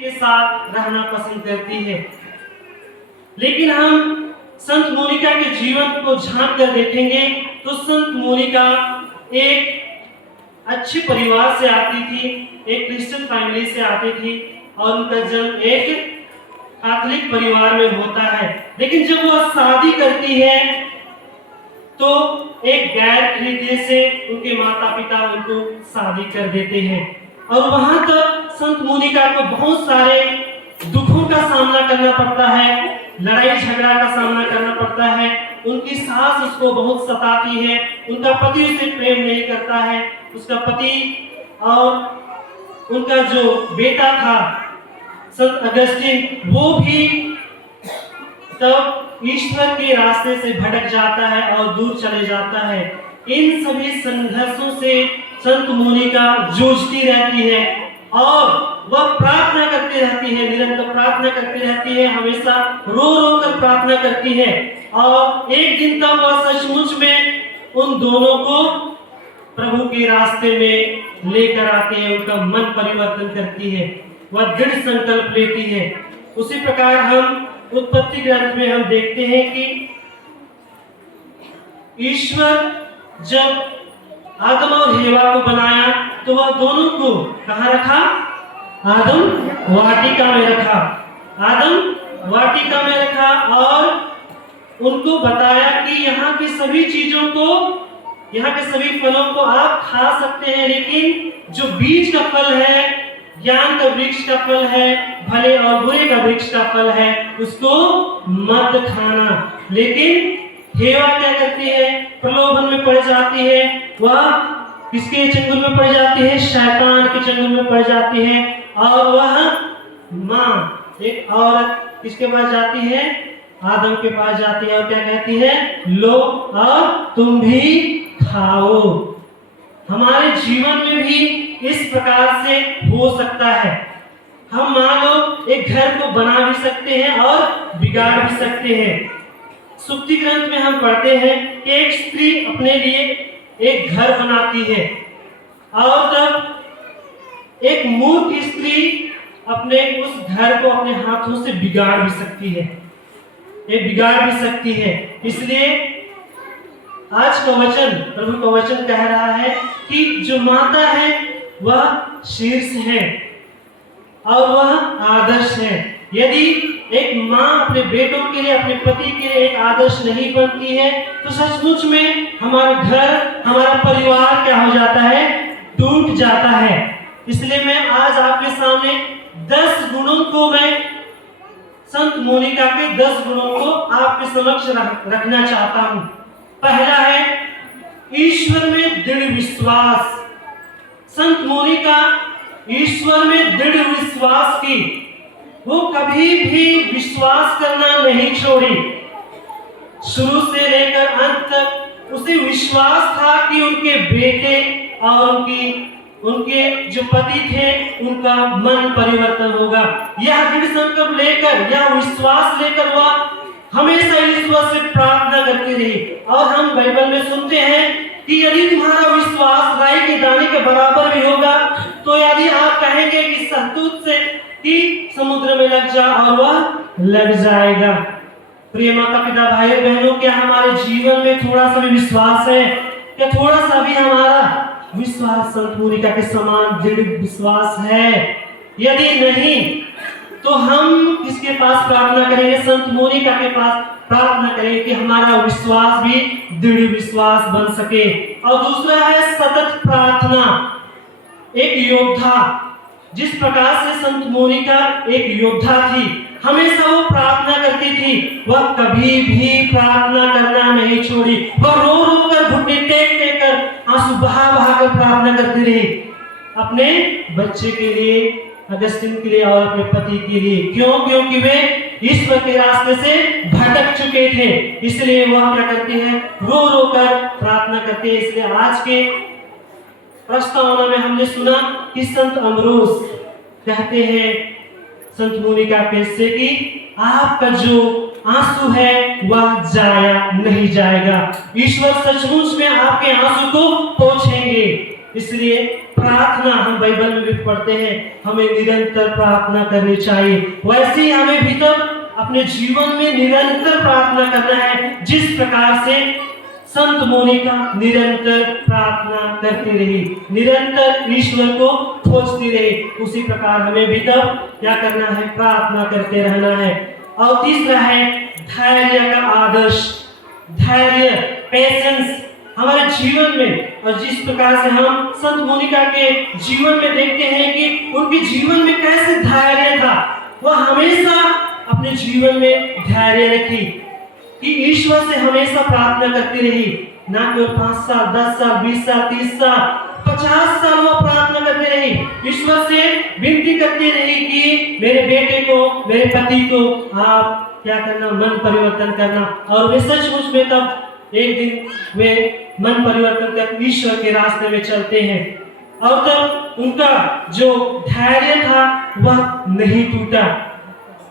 के साथ रहना पसंद करती है। लेकिन हम संत मोनिका के जीवन को झांक कर देखेंगे तो संत मोनिका एक अच्छे परिवार से आती थी, एक क्रिश्चियन फैमिली से आती थी और उनका जन्म एक कैथोलिक परिवार में होता है। लेकिन जब वह शादी करती है तो एक गैर ख्रिस्ती से उनके माता पिता उनको शादी कर देते हैं और वहां तक संत मोनिका को बहुत सारे दुखों का सामना करना पड़ता है, लड़ाई झगड़ा का सामना करना पड़ता है। उनकी सास उसको बहुत सताती है, उनका पति उसे प्रेम नहीं करता है। उसका पति और उनका जो बेटा था संत अगस्तिन, वो भी तब ईश्वर के रास्ते से भटक जाता है और दूर चले जाता है। इन सभी संघर्षों से संत मोनिका जूझती रहती है और वह प्रार्थना करती रहती है, निरंतर प्रार्थना करती रहती है, हमेशा रो रो कर प्रार्थना करती है। और एक दिन तब वह सचमुच में उन दोनों को प्रभु के रास्ते में लेकर आती है, उनका मन परिवर्तन करती है, वह दृढ़ संकल्प लेती है। उसी प्रकार हम उत्पत्ति ग्रंथ में हम देखते हैं कि ईश्वर जब आदम और हेवा को बनाया तो वह दोनों को कहाँ रखा? आदम वाटिका में रखा, आदम वाटिका में रखा और उनको बताया कि यहाँ की सभी चीजों को, यहाँ के सभी फलों को आप खा सकते हैं, लेकिन जो बीज का फल है, ज्ञान का वृक्ष का फल है, भले और बुरे का वृक्ष का फल है, उसको मत खाना। लेकिन हेवा क्या करती है? प्रलोभन में पड़ जाती है। वह किसके चंगुल में पड़ जाती है? शैतान के चंगुल में पड़ जाती है और वह माँ एक औरत किसके पास जाती है? आदम के पास जाती है और क्या कहती है? लो और तुम भी खाओ। हमारे जीवन में भी इस प्रकार से हो सकता है। हम मान लो एक घर को बना भी सकते हैं और बिगाड़ भी सकते हैं। सुक्ति ग्रंथ में हम पढ़ते हैं कि एक स्त्री अपने लिए एक घर बनाती है और तब एक मूर्ख स्त्री अपने उस घर को अपने हाथों से बिगाड़ भी सकती है, बिगाड़ भी सकती है। इसलिए आज का वचन, प्रभु का वचन कह रहा है कि जो माता है वह शीर्ष है और वह आदर्श है। यदि एक माँ अपने बेटों के लिए, अपने पति के लिए एक आदर्श नहीं बनती है तो सचमुच में हमारा घर, हमारा परिवार क्या हो जाता है? टूट जाता है। इसलिए मैं आज आपके सामने 10 गुणों को, मैं संत मोनिका के 10 गुणों को आपके समक्ष रखना चाहता हूँ। पहला है ईश्वर में दृढ़ विश्वास। संत मोनिका ईश्वर में दृढ़ विश्वास की, वो कभी भी विश्वास करना नहीं छोड़ी। शुरू से लेकर अंत तक उसे विश्वास था कि उनके बेटे और उनके जो पति थे उनका मन परिवर्तन होगा। यह दृढ़ संकल्प लेकर, यह विश्वास लेकर वह हमेशा ईश्वर से प्रार्थना करती रही। और हम बाइबल में सुनते हैं कि यदि तुम्हारा विश्वास राई के दाने के बराबर भी होगा तो यदि आप कहेंगे कि शहतूत से कि समुद्र में लग जा और वह लग जाएगा। प्रिय माता पिता भाई बहनों, क्या हमारे जीवन में थोड़ा सा भी विश्वास है? क्या थोड़ा सा भी हमारा विश्वास संत मोनिका के समान दृढ़ विश्वास है? यदि नहीं तो हम किसके पास प्रार्थना करेंगे? संत मोनिका के पास प्रार्थना करेंगे कि हमारा विश्वास भी दृढ़ विश्वास बन सके। और दूसरा है सतत प्रार्थना। एक योद्धा, जिस प्रकार से संत मोनिका एक योद्धा थी, हमेशा वो प्रार्थना करती थी, वह कभी भी प्रार्थना करना नहीं छोड़ी। वह रो रो कर, घुटने टेक टेक कर, आंसू बहा बहा कर प्रार्थना करती रही, अपने बच्चे के लिए, अगस्तिन के लिए और अपने पति के लिए। क्यों? क्योंकि वे ईश्वर के रास्ते से भटक चुके थे। इसलिए वह क्या करती है? रो रो कर प्रार्थना करती है। इसलिए आज के प्रस्तावना में हमने सुना कि संत अमरोस कहते हैं संत मोनिका से कि आपका जो आंसू है वह जाया नहीं जाएगा। ईश्वर सचमुच में आपके आंसू को पोंछेंगे। इसलिए प्रार्थना हम बाइबल में भी पढ़ते हैं, हमें निरंतर प्रार्थना करनी चाहिए। वैसे ही हमें भी तो अपने जीवन में निरंतर प्रार्थना करना है, जिस प्रकार से संत मोनिका निरंतर प्रार्थना करती रही, निरंतर ईश्वर को खोजती रही, उसी प्रकार हमें भी तब क्या करना है, प्रार्थना करते रहना है। और तीसरा है धैर्य का आदर्श। धैर्य, पेशेंस हमारे जीवन में, और जिस प्रकार से हम संत मोनिका के जीवन में देखते हैं कि उनके जीवन में कैसे धैर्य था, वह हमेशा अपने जीवन में धैर्य रखी कि ईश्वर से हमेशा प्रार्थना करती रही। ना केवल 5 साल, 10 साल, 20 साल, 30 साल, 50 साल वो प्रार्थना करती रही, ईश्वर से विनती करती रही कि मेरे बेटे को, मेरे पति को आप क्या करना, मन परिवर्तन करना। और वे सचमुच में तब एक दिन वे मन परिवर्तन कर ईश्वर के रास्ते में चलते हैं, और तब उनका जो धैर्य था वह नहीं टूटा,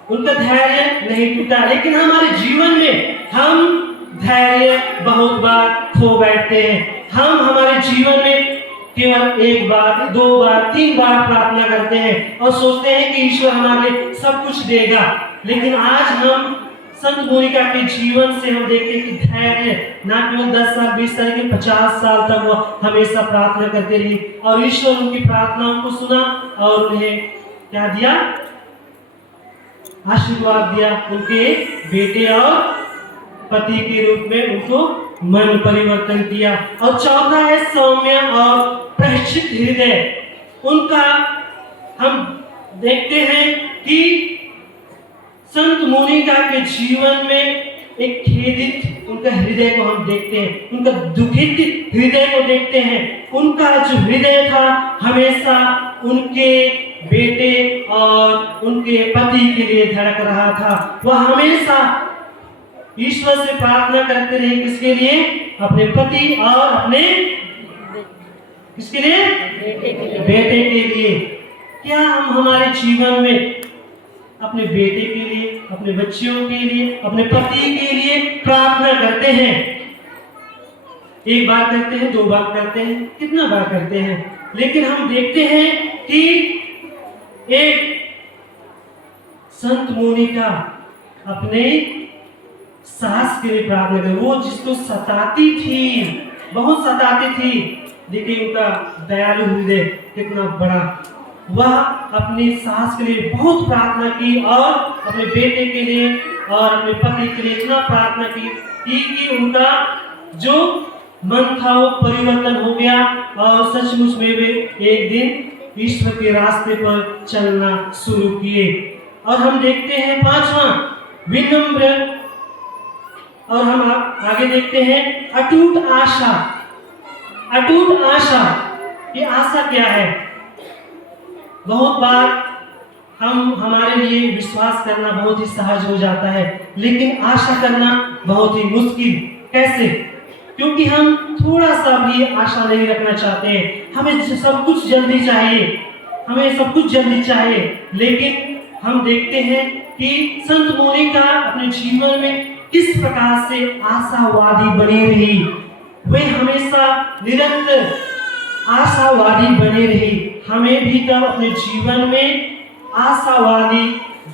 उनका धैर्य नहीं टूटा। लेकिन हमारे जीवन में हम धैर्य बहुत बार खो बैठते हैं। हम हमारे जीवन में केवल 1 बार, 2 बार, 3 बार प्रार्थना करते हैं और सोचते हैं कि ईश्वर हमारे सब कुछ देगा। लेकिन आज हम संत मोनिका के जीवन से हम देखते हैं कि धैर्य ना केवल 10 साल, 20 साल, लेकिन 50 साल तक वो हमेशा प्रार्थना करते रही, और ईश्वर उनकी प्रार्थनाओं को सुना और उन्हें क्या दिया, आशीर्वाद दिया, उनके बेटे और पति के रूप में उनको मन परिवर्तन किया। और चौथा है सौम्य और प्रशिक्षित हृदय। उनका हम देखते हैं कि संत मोनिका के जीवन में एक खेदित उनका हृदय को हम देखते हैं, उनका दुखित हृदय को देखते हैं। उनका जो हृदय था हमेशा उनके बेटे और उनके पति के लिए धड़क रहा था। वह हमेशा ईश्वर से प्रार्थना करते रहे, किसके लिए, अपने पति और अपने किसके लिए, बेटे के लिए। क्या हम हमारे जीवन में अपने बेटे के लिए, अपने बच्चियों के लिए, अपने पति के लिए प्रार्थना करते हैं? 1 बार करते हैं, 2 बार करते हैं, कितना बार करते हैं? लेकिन हम देखते हैं कि एक संत मोनिका अपने सास के लिए प्रार्थना कर, वो जिसको सताती थी, बहुत सताती थी। देखिए उनका दयालु हृदय कितना बड़ा। वह अपनी सास के लिए बहुत प्रार्थना की और अपने बेटे के लिए और अपने पति के लिए इतना प्रार्थना की कि उनका जो मन था वो परिवर्तन हो गया, और सचमुच में वे एक दिन ईश्वर के रास्ते पर चलना शुरू किए। और हम देखते हैं 5वां विनम्र, और हम आगे देखते हैं अटूट आशा। अटूट आशा, ये आशा क्या है? बहुत बार हम हमारे लिए विश्वास करना बहुत ही सहज हो जाता है, लेकिन आशा करना बहुत ही मुश्किल। कैसे? क्योंकि हम थोड़ा सा भी आशा नहीं रखना चाहते हैं। हमें सब कुछ जल्दी चाहिए, हमें सब कुछ जल्दी चाहिए। लेकिन हम देखते हैं कि संत मोनिका अपने जीवन में किस प्रकार से आशावादी बनी रही। वे हमेशा निरंतर आशावादी बने रही। हमें भी तब अपने जीवन में आशावादी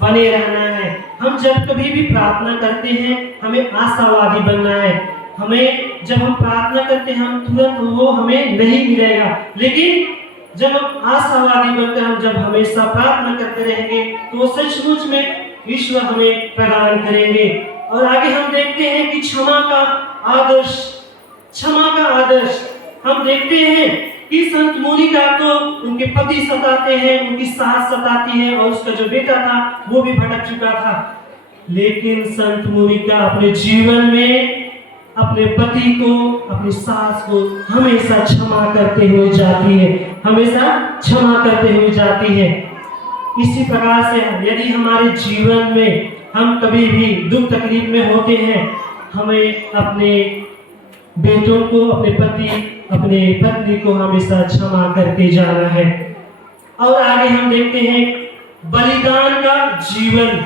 बने रहना है। हम जब कभी भी प्रार्थना करते हैं हमें आशावादी बनना है। हमें जब हम प्रार्थना करते हैं हम तुरंत वो हमें नहीं मिलेगा, लेकिन जब हम आशावादी बनकर हम जब हमेशा प्रार्थना करते रहेंगे तो वो सचमुच में ईश्वर हमें प्रदान करेंगे। और आगे हम देखते हैं कि क्षमा का आदर्श। क्षमा का आदर्श हम देखते हैं कि संत मोनिका को उनके पति सताते हैं, उनकी सास सताती है, और उसका जो बेटा था वो भी भटक चुका था। लेकिन संत मोनिका अपने जीवन में अपने पति को, अपनी सास को हमेशा क्षमा करते हुए जाती है, हमेशा क्षमा करते हुए जाती है। इसी प्रकार से यदि हमारे जीवन में हम कभी भी दुख तकलीफ में होते हैं, हमें अपने बेटों को, अपने पति, अपने पत्नी को हमेशा क्षमा करके जाना है। और आगे हम देखते हैं बलिदान का जीवन।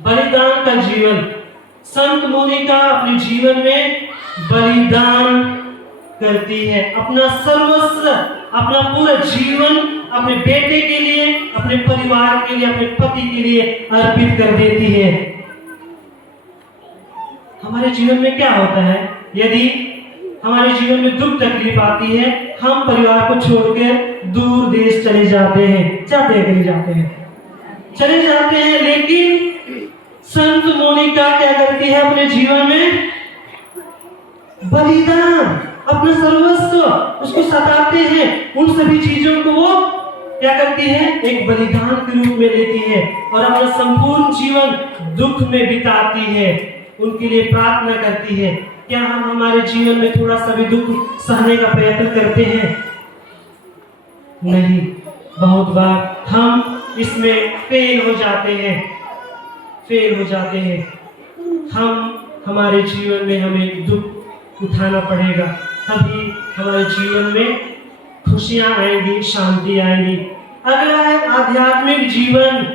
बलिदान का जीवन। संत मोनिका अपने जीवन में बलिदान करती है, अपना सर्वस्व, अपना पूरा जीवन अपने बेटे के लिए, अपने परिवार के लिए, अपने पति के लिए अर्पित कर देती है। हमारे जीवन में क्या होता है, यदि हमारे जीवन में दुख तकलीफ आती है, हम परिवार को छोड़कर दूर देश चले जाते हैं, चले जाते हैं। लेकिन संत मोनिका क्या करती है अपने जीवन में? बलिदान, अपना सर्वस्व, उसको सताते हैं, उन सभी चीजों को वो क्या करती है? एक बलिदान के रूप में लेती है और अपना संपूर्ण जीवन दुख में बिताती है, उनके लिए प्रार्थना करती है। क्या हम हमारे जीवन में थोड़ा सा भी दुख सहने का प्रयत्न करते हैं? नहीं, बहुत बार हम इसमें फेल हो जाते हैं। हमारे जीवन में हमें दुख उठाना पड़ेगा, तभी हमारे जीवन में खुशियां आएंगी, शांति आएगी। अगला है आध्यात्मिक जीवन।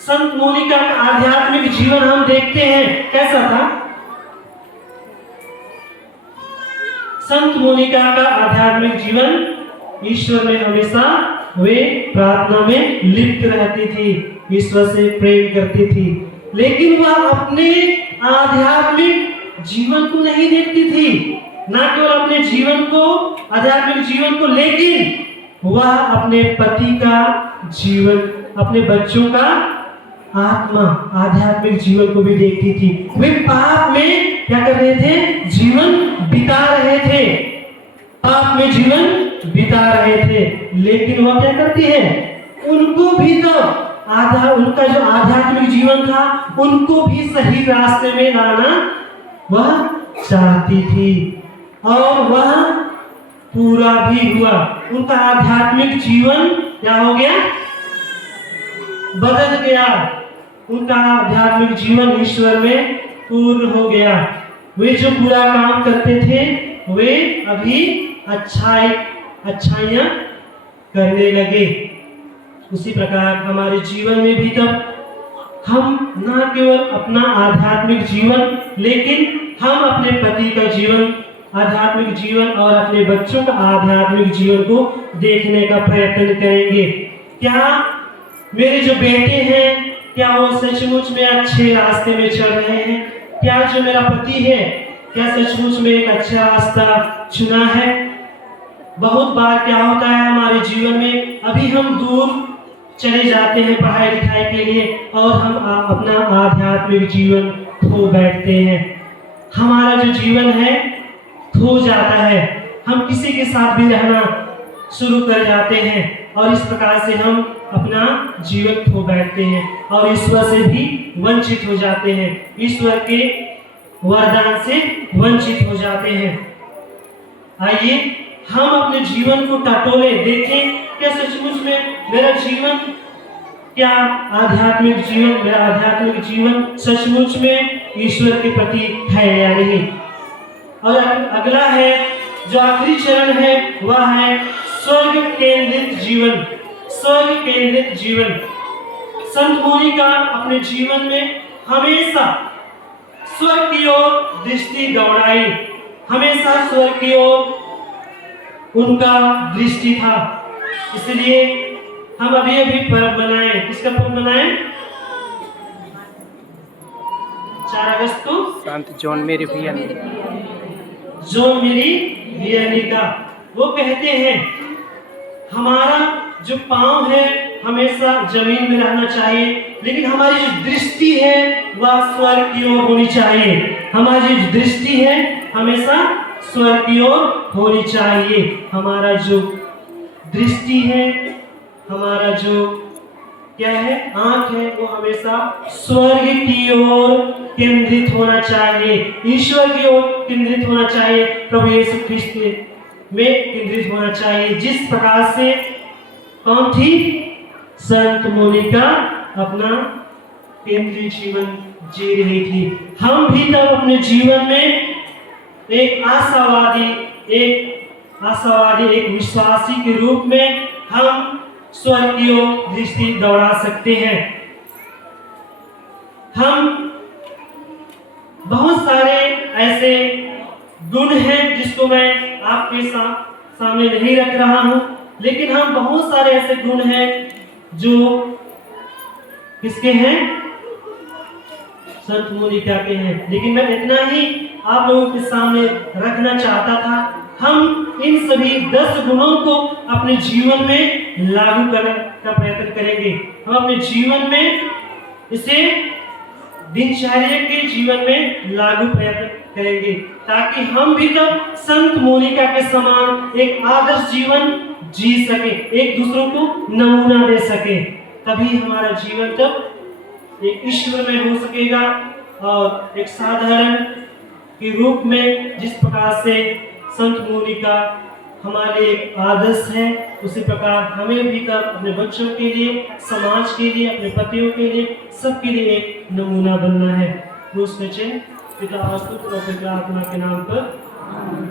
संत मोनिका का आध्यात्मिक जीवन हम देखते हैं कैसा था। संत मोनिका का आध्यात्मिक जीवन, ईश्वर में हमेशा वे प्रार्थना में लिप्त रहती थी, ईश्वर से प्रेम करती थी। लेकिन वह अपने आध्यात्मिक जीवन को नहीं देखती थी, ना केवल अपने जीवन को, आध्यात्मिक जीवन को, लेकिन वह अपने पति का जीवन, अपने बच्चों का आत्मा, आध्यात्मिक जीवन को भी देखती थी। वे पाप में क्या कर रहे थे? जीवन बिता रहे थे, पाप में जीवन बिता रहे थे। लेकिन वह क्या करती है? उनको भी तो उनका जो आध्यात्मिक जीवन था, उनको भी सही रास्ते में लाना वह चाहती थी, और वह पूरा भी हुआ। उनका आध्यात्मिक जीवन क्या हो गया? बदल गया। उनका आध्यात्मिक जीवन ईश्वर में पूर्ण हो गया। वे जो बुरा काम करते थे, वे अभी अच्छाइयां करने लगे। उसी प्रकार हमारे जीवन में भी तब हम न केवल अपना आध्यात्मिक जीवन, लेकिन हम अपने पति का जीवन, आध्यात्मिक जीवन, और अपने बच्चों का आध्यात्मिक जीवन को देखने का प्रयत्न करेंगे। क्या मेरे जो बेटे हैं, क्या वो सचमुच में अच्छे रास्ते में चल रहे हैं? क्या जो मेरा पति है, क्या सचमुच में एक अच्छा रास्ता चुना है? बहुत बार क्या होता है हमारे जीवन में, अभी हम दूर चले जाते हैं पढ़ाई लिखाई के लिए, और हम अपना आध्यात्मिक जीवन खो बैठते हैं। हमारा जो जीवन है खो जाता है, हम किसी के साथ भी रहना शुरू कर जाते हैं, और इस प्रकार से हम अपना जीवन खो बैठते हैं और ईश्वर से भी वंचित हो जाते हैं, ईश्वर के वरदान से वंचित हो जाते हैं। आइए हम अपने जीवन को टटोले, देखें क्या सचमुच में मेरा जीवन, क्या आध्यात्मिक जीवन, मेरा आध्यात्मिक जीवन सचमुच में ईश्वर के प्रति है या नहीं। और अगला है, जो आखिरी चरण है, वह है स्वर्ग केंद्रित जीवन। स्वर्ग केंद्रित जीवन। संत मोनिका अपने जीवन में हमेशा स्वर्ग की ओर दृष्टि दौड़ाई, हमेशा स्वर्ग की ओर उनका दृष्टि था। इसलिए हम अभी पर्व बनाए। किसका पर्व बनाए? 4 अगस्त को संत जॉन मेरी वियनी का। वो कहते हैं हमारा जो पांव है हमेशा जमीन में रहना चाहिए, लेकिन हमारी जो दृष्टि है वह स्वर्ग की ओर होनी चाहिए। हमारी जो दृष्टि है हमेशा स्वर्ग की ओर होनी चाहिए। हमारा जो दृष्टि है, हमारा जो क्या है, आंख है, वो हमेशा स्वर्ग की ओर केंद्रित होना चाहिए, ईश्वर की ओर केंद्रित होना चाहिए, प्रभु यीशु ख्रिस्त में केंद्रित होना चाहिए। जिस प्रकार से कौन थी? संत मोनिका अपना केंद्रीय जीवन जी रही थी। हम भी तब अपने जीवन में एक आशावादी, एक विश्वासी के रूप में हम स्वर्ग की ओर दृष्टि दौड़ा सकते हैं। हम बहुत सारे ऐसे गुण हैं जिसको मैं आपके सामने नहीं रख रहा हूँ, लेकिन हम बहुत सारे ऐसे गुण हैं जो किसके हैं? संत मोनिका के हैं। लेकिन मैं इतना ही आप लोगों के सामने रखना चाहता था। हम इन सभी 10 गुणों को अपने जीवन में लागू करने का प्रयत्न करेंगे। हम अपने जीवन में इसे दिनचर्या के जीवन में लागू प्रयत्न करेंगे, ताकि हम भी तब संत मोनिका के समान एक आदर्श जीवन जी सके, एक दूसरों को नमूना दे सके। तभी हमारा जीवन तब एक ईश्वर में हो सकेगा और एक साधारण के रूप में जिस प्रकार से संत मोनिका हमारे एक आदर्श है, उसी प्रकार हमें भी तब अपने बच्चों के लिए, समाज के लिए, अपने पतियों के लिए, सबके लिए एक नमूना बनना है। क्रूस में चिन्ह पिता और पुत्र और पवित्र आत्मा के नाम पर